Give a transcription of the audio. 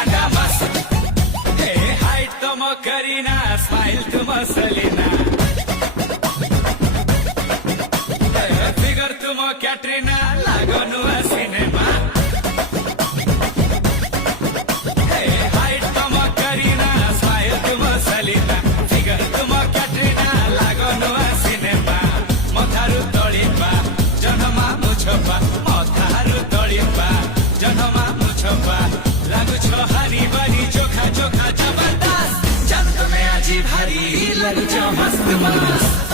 गांडा मस्त हे हाइट तुम करीना स्माइल तुम सलीना फिगर तुम कैटरीना लागो नुआ सिनेमा हे हाइट तुम करीना स्माइल तुम सलीना फिगर तुम कैटरीना लागो नुआ सिनेमा मथारु तळिपा जन्मा मुछपा मथारु तळिपा जन्मा मुछपा लागु छ हरी बरी चोखा चोखा जबरदस्त चंद में आजी भारी लागु छ मस्त मस्त